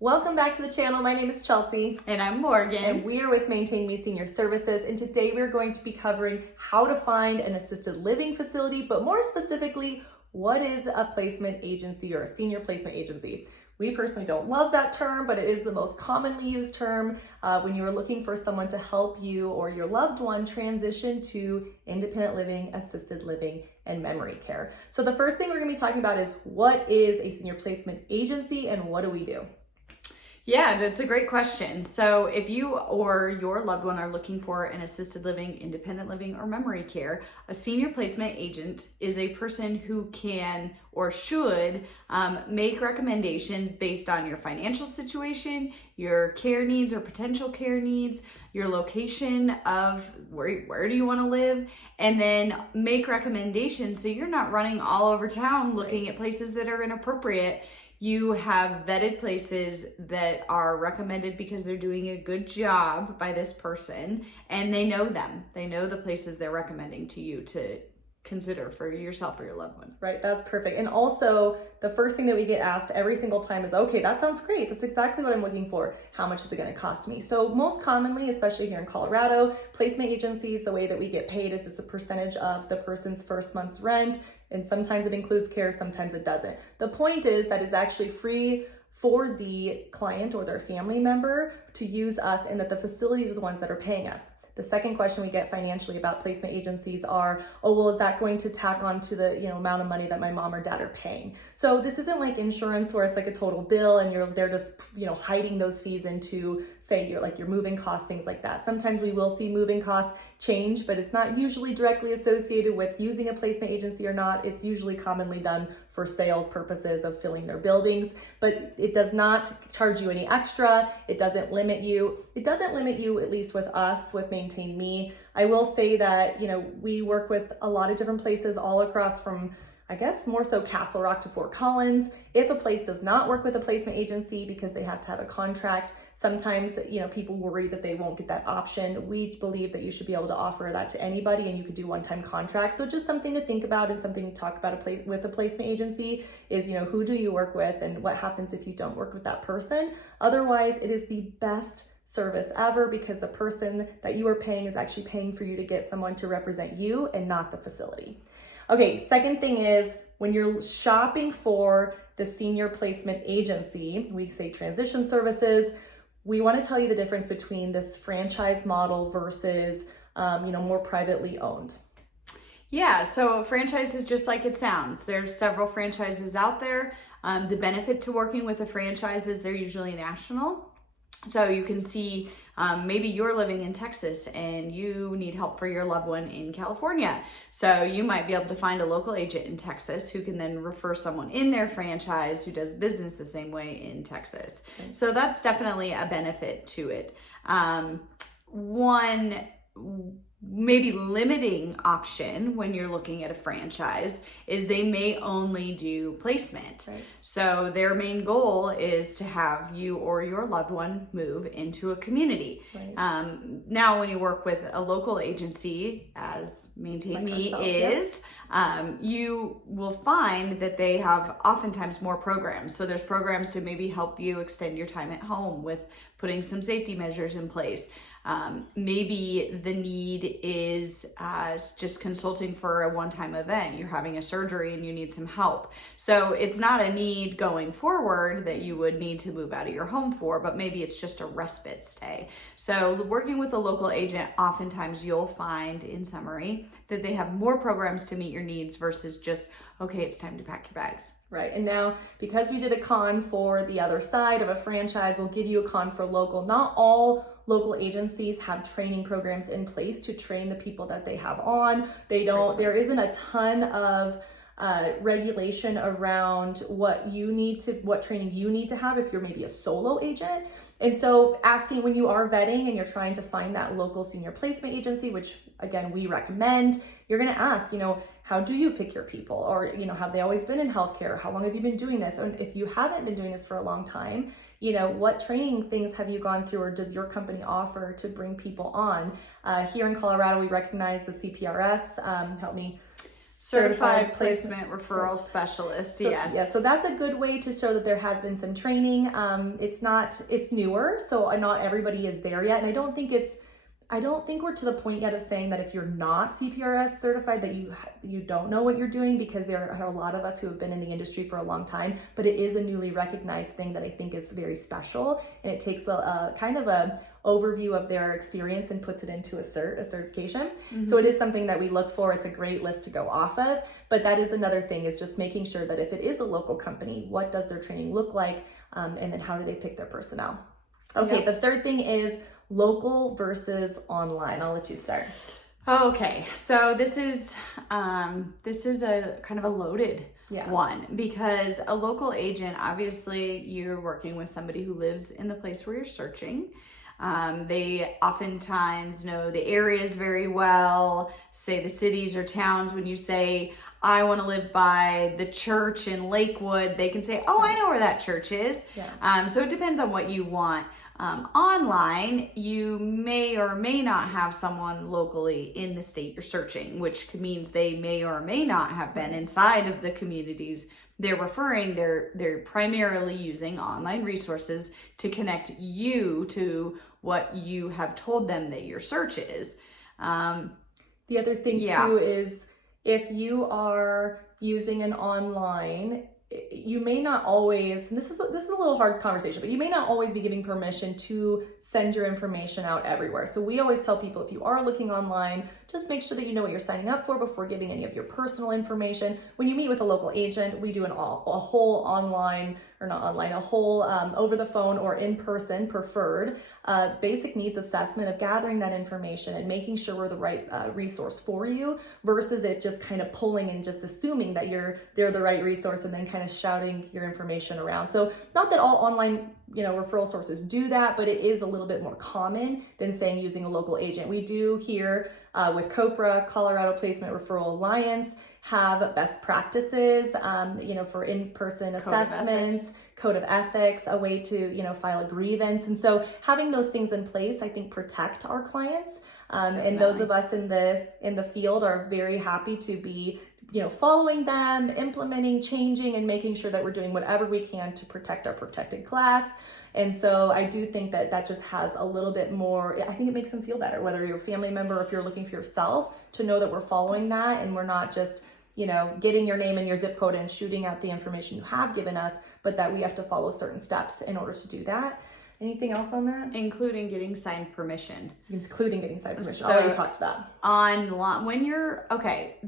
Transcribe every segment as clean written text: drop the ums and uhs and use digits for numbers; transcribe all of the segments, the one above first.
Welcome back to the channel. My name is Chelsea. And I'm Morgan. And we are with Maintain Me Senior Services. And today we're going to be covering how to find an assisted living facility, but more specifically, what is a placement agency or a senior placement agency? We personally don't love that term, but it is the most commonly used term when you are looking for someone to help you or your loved one transition to independent living, assisted living, and memory care. So the first thing we're going to be talking about is what is a senior placement agency and what do we do? Yeah, that's a great question. So if you or your loved one are looking for an assisted living, independent living, or memory care, a senior placement agent is a person who can or should make recommendations based on your financial situation, your care needs or potential care needs, your location of where do you want to live, and then make recommendations so you're not running all over town looking at places that are inappropriate. You have vetted places that are recommended because they're doing a good job by this person and they know them. They know the places they're recommending to you to consider for yourself or your loved one. Right, that's perfect. And also, the first thing that we get asked every single time is, okay, that sounds great. That's exactly what I'm looking for. How much is it going to cost me? So most commonly, especially here in Colorado, placement agencies, the way that we get paid is it's a percentage of the person's first month's rent. And sometimes it includes care, sometimes it doesn't. The point is that it's actually free for the client or their family member to use us and that the facilities are the ones that are paying us. The second question we get financially about placement agencies are, oh, well, is that going to tack on to the amount of money that my mom or dad are paying? So this isn't like insurance where it's like a total bill and they're just hiding those fees into, say, your moving costs, things like that. Sometimes we will see moving costs change, but it's not usually directly associated with using a placement agency or not. It's usually commonly done for sales purposes of filling their buildings, but it does not charge you any extra. It doesn't limit you. It doesn't limit you, at least with us, with Maintain Me. I will say that, we work with a lot of different places all across from, I guess, more so Castle Rock to Fort Collins. If a place does not work with a placement agency because they have to have a contract, sometimes, people worry that they won't get that option. We believe that you should be able to offer that to anybody and you could do one-time contracts. So just something to think about and something to talk about with a placement agency is, who do you work with and what happens if you don't work with that person? Otherwise, it is the best service ever because the person that you are paying is actually paying for you to get someone to represent you and not the facility. Okay, second thing is when you're shopping for the senior placement agency, we say transition services, we want to tell you the difference between this franchise model versus, more privately owned. Yeah, so a franchise is just like it sounds. There's several franchises out there. The benefit to working with a franchise is they're usually national. So you can see maybe you're living in Texas and you need help for your loved one in California. So you might be able to find a local agent in Texas who can then refer someone in their franchise who does business the same way in Texas. So that's definitely a benefit to it. One maybe limiting option when you're looking at a franchise is they may only do placement. Right. So their main goal is to have you or your loved one move into a community. Right. Now, when you work with a local agency, as Maintain Me is, you will find that they have oftentimes more programs. So there's programs to maybe help you extend your time at home with putting some safety measures in place. Maybe the need is just consulting for a one-time event. You're having a surgery and you need some help. So it's not a need going forward that you would need to move out of your home for, but maybe it's just a respite stay. So working with a local agent, oftentimes you'll find, in summary, that they have more programs to meet your needs versus just, okay, it's time to pack your bags. Right. And now, because we did a con for the other side of a franchise, we'll give you a con for local. Not all local agencies have training programs in place to train the people that they have on. There isn't a ton of regulation around what training you need to have if you're maybe a solo agent. And so asking when you are vetting and you're trying to find that local senior placement agency, which again, we recommend, you're going to ask, how do you pick your people? Or, have they always been in healthcare? How long have you been doing this? And if you haven't been doing this for a long time, what training things have you gone through or does your company offer to bring people on? Here in Colorado, we recognize the CPRS. Help me. Certified Placement Referral Specialist, So, yes. Yeah, so that's a good way to show that there has been some training. It's newer, so not everybody is there yet. And I don't think we're to the point yet of saying that if you're not CPRS certified that you don't know what you're doing, because there are a lot of us who have been in the industry for a long time, but it is a newly recognized thing that I think is very special, and it takes a kind of a overview of their experience and puts it into a certification. So it is something that we look for. It's a great list to go off of, but that is another thing, is just making sure that if it is a local company, what does their training look like, and then how do they pick their personnel? Okay, Yep. The third thing is local versus online. I'll let you start. Okay, so this is a kind of a loaded one, because a local agent, obviously you're working with somebody who lives in the place where you're searching. They oftentimes know the areas very well, say the cities or towns. When you say, I want to live by the church in Lakewood, they can say, oh, I know where that church is. So it depends on what you want. Online, you may or may not have someone locally in the state you're searching, which means they may or may not have been inside of the communities they're referring. They're primarily using online resources to connect you to what you have told them that your search is. The other thing too is, if you are using an online, you may not always, and this is a little hard conversation, but you may not always be giving permission to send your information out everywhere. So we always tell people, if you are looking online, just make sure that you know what you're signing up for before giving any of your personal information. When you meet with a local agent, we do a whole online, or not online, a whole over the phone or in person preferred basic needs assessment of gathering that information and making sure we're the right resource for you, versus it just kind of pulling and just assuming that they're the right resource and then kind of shouting your information around. So not that all online referral sources do that, but it is a little bit more common than saying using a local agent. We do here with COPRA, Colorado Placement Referral Alliance, have best practices, for in-person assessments, code of ethics, a way to, file a grievance. And so having those things in place, I think, protect our clients. And those of us in the field are very happy to be following them, implementing, changing, and making sure that we're doing whatever we can to protect our protected class. And so I do think that just has a little bit more, I think it makes them feel better, whether you're a family member or if you're looking for yourself, to know that we're following that and we're not just, getting your name and your zip code and shooting out the information you have given us, but that we have to follow certain steps in order to do that. Anything else on that? Including getting signed permission. Including getting signed permission. So, already talked about. Online, when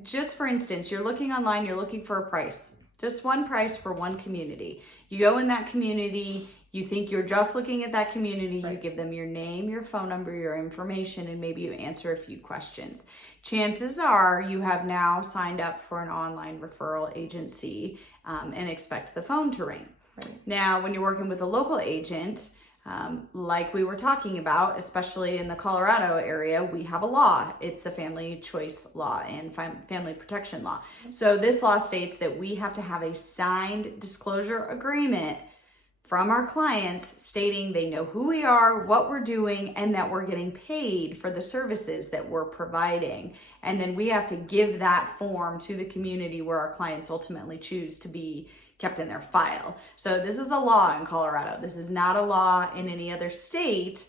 just for instance, you're looking online, you're looking for a price. Just one price for one community. You go in that community, you think you're just looking at that community, you give them your name, your phone number, your information, and maybe you answer a few questions. Chances are you have now signed up for an online referral agency and expect the phone to ring. Now, when you're working with a local agent, like we were talking about, especially in the Colorado area, we have a law. It's the Family Choice Law and Family Protection Law. So this law states that we have to have a signed disclosure agreement from our clients stating they know who we are, what we're doing, and that we're getting paid for the services that we're providing. And then we have to give that form to the community where our clients ultimately choose to be kept in their file. So this is a law in Colorado. This is not a law in any other state,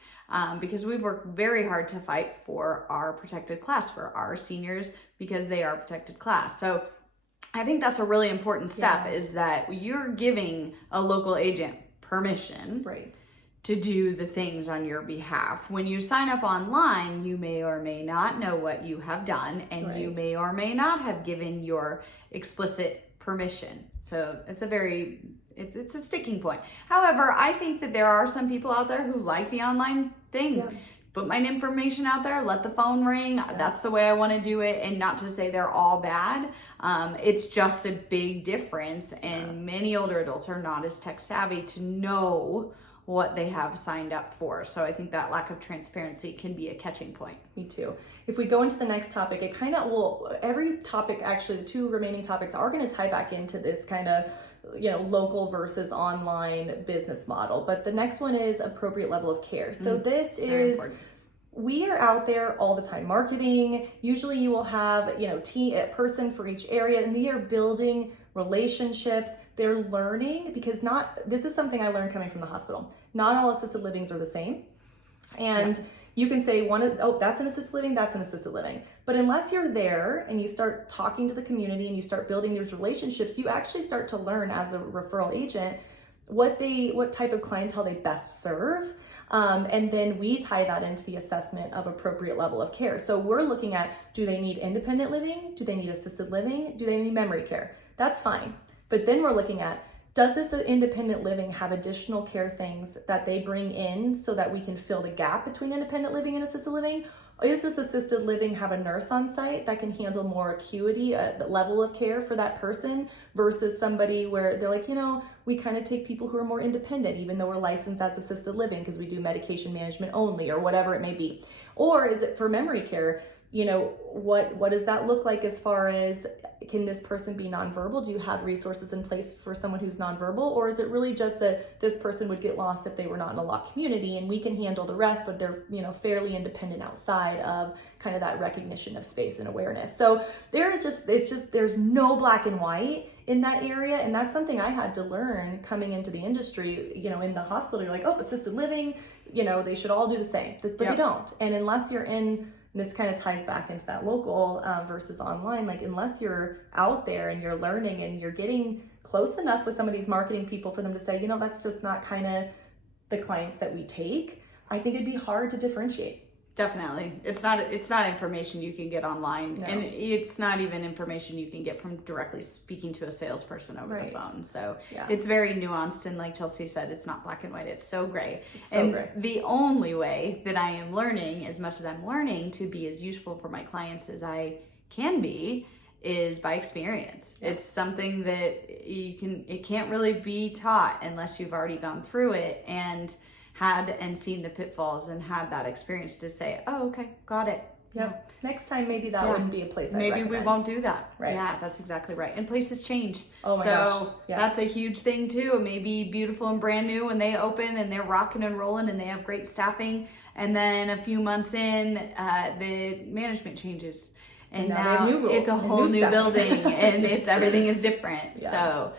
because we've worked very hard to fight for our protected class, for our seniors, because they are a protected class. So I think that's a really important step, is that you're giving a local agent permission to do the things on your behalf. When you sign up online, you may or may not know what you have done, and you may or may not have given your explicit permission. So it's a sticking point. However, I think that there are some people out there who like the online thing. Put my information out there, let the phone ring. That's the way I want to do it. And not to say they're all bad. It's just a big difference. And many older adults are not as tech savvy to know what they have signed up for. So I think that lack of transparency can be a catching point. Me too. If we go into the next topic, it kind of every topic, actually the two remaining topics are going to tie back into this kind of, local versus online business model. But the next one is appropriate level of care. So this is, we are out there all the time marketing. Usually you will have, a person for each area, and they are building relationships. They're learning, because this is something I learned coming from the hospital. Not all assisted livings are the same. And you can say that's an assisted living, that's an assisted living. But unless you're there and you start talking to the community and you start building these relationships, you actually start to learn as a referral agent what type of clientele they best serve. And then we tie that into the assessment of appropriate level of care. So we're looking at, do they need independent living? Do they need assisted living? Do they need memory care? That's fine. But then we're looking at, does this independent living have additional care things that they bring in so that we can fill the gap between independent living and assisted living? Is this assisted living have a nurse on site that can handle more acuity, the level of care for that person, versus somebody where they're like, we kind of take people who are more independent, even though we're licensed as assisted living because we do medication management only, or whatever it may be. Or is it for memory care? What does that look like as far as, can this person be nonverbal? Do you have resources in place for someone who's nonverbal? Or is it really just that this person would get lost if they were not in a locked community, and we can handle the rest, but they're, fairly independent outside of kind of that recognition of space and awareness. So there's no black and white in that area. And that's something I had to learn coming into the industry. In the hospital, you're like, assisted living, they should all do the same, but they don't. And unless you're in, this kind of ties back into that local versus online. Like, unless you're out there and you're learning and you're getting close enough with some of these marketing people for them to say, that's just not kind of the clients that we take, I think it'd be hard to differentiate. Definitely. It's not information you can get online. No. And it's not even information you can get from directly speaking to a salesperson over the phone. So it's very nuanced, and like Chelsea said, it's not black and white. It's so gray. Gray. The only way that I am learning, as much as I'm learning to be as useful for my clients as I can be, is by experience. It's something that it can't really be taught unless you've already gone through it and seen the pitfalls and had that experience to say, okay, got it. Yep. Next time, maybe that wouldn't be a place I'd Maybe recommend. we won't do that. Right. Yeah, that's exactly right. And places change. Oh my gosh. Yes. That's a huge thing too. It may be beautiful and brand new when they open and they're rocking and rolling and they have great staffing. And then a few months in, the management changes. And now new rules, it's a whole new building and everything is different. Yeah. So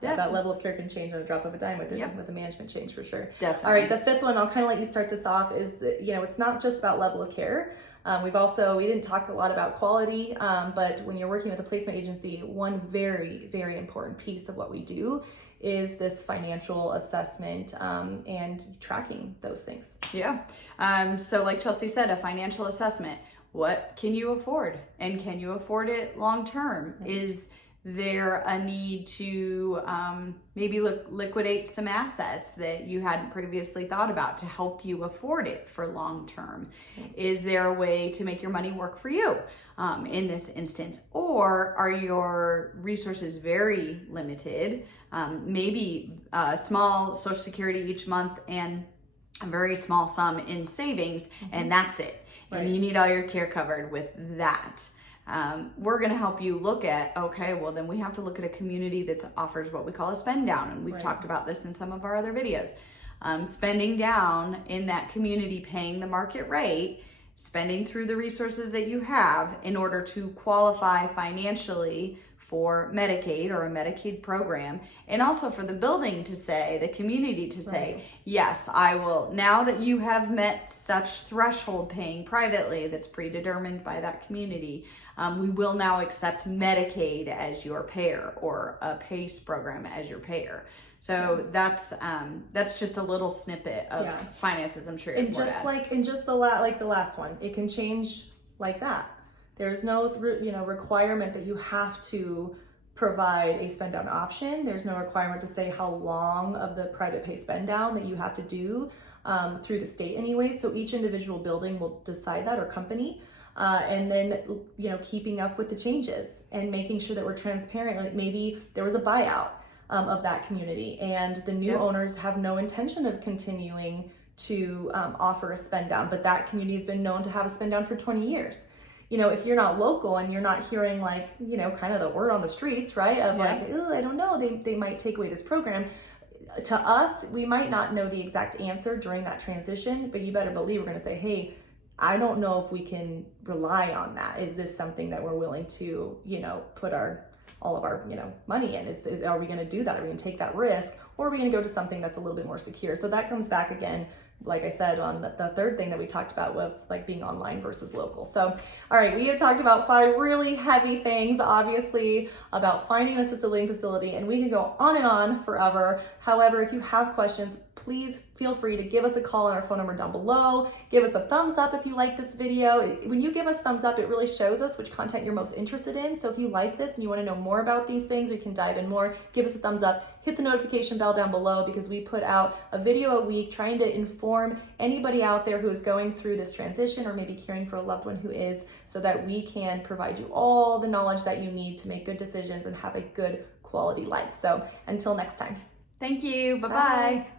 that level of care can change on a drop of a dime with the management change, for sure. Definitely. All right, the fifth one, I'll kind of let you start this off, is that, it's not just about level of care. We didn't talk a lot about quality, but when you're working with a placement agency, one very, very important piece of what we do is this financial assessment and tracking those things. Yeah. So like Chelsea said, a financial assessment. What can you afford? And can you afford it long term? Mm-hmm. Is there a need to maybe liquidate some assets that you hadn't previously thought about to help you afford it for long term? Mm-hmm. Is there a way to make your money work for you in this instance? Or are your resources very limited? Maybe a small Social Security each month and a very small sum in savings, mm-hmm. and that's it. Right. And you need all your care covered with that. We're going to help you look at, well, then we have to look at a community that offers what we call a spend down. And we've talked about this in some of our other videos. Spending down in that community, paying the market rate, spending through the resources that you have in order to qualify financially for Medicaid or a Medicaid program, and also for the building to say, the community to say, yes, I will, now that you have met such threshold paying privately that's predetermined by that community, we will now accept Medicaid as your payer or a PACE program as your payer. So that's just a little snippet of finances. I'm sure. And just the last one, it can change like that. There's no, requirement that you have to provide a spend down option. There's no requirement to say how long of the private pay spend down that you have to do through the state anyway. So each individual building will decide that, or company. And then, keeping up with the changes and making sure that we're transparent. Like, maybe there was a buyout of that community and the new owners have no intention of continuing to offer a spend down, but that community has been known to have a spend down for 20 years. If you're not local and you're not hearing kind of the word on the streets, right? Of I don't know, they might take away this program. To us, we might not know the exact answer during that transition, but you better believe we're going to say, hey, I don't know if we can rely on that. Is this something that we're willing to, put all of our, money in? Are we going to do that? Are we going to take that risk? Or are we going to go to something that's a little bit more secure? So that comes back again, like I said, on the third thing that we talked about with like being online versus local. So, all right, we have talked about 5 really heavy things, obviously, about finding an assisted living facility, and we can go on and on forever. However, if you have questions, please feel free to give us a call on our phone number down below. Give us a thumbs up if you like this video. When you give us thumbs up, it really shows us which content you're most interested in. So if you like this and you want to know more about these things, we can dive in more. Give us a thumbs up. Hit the notification bell down below, because we put out a video a week trying to inform anybody out there who is going through this transition or maybe caring for a loved one who is, so that we can provide you all the knowledge that you need to make good decisions and have a good quality life. So until next time. Thank you. Bye-bye. Bye.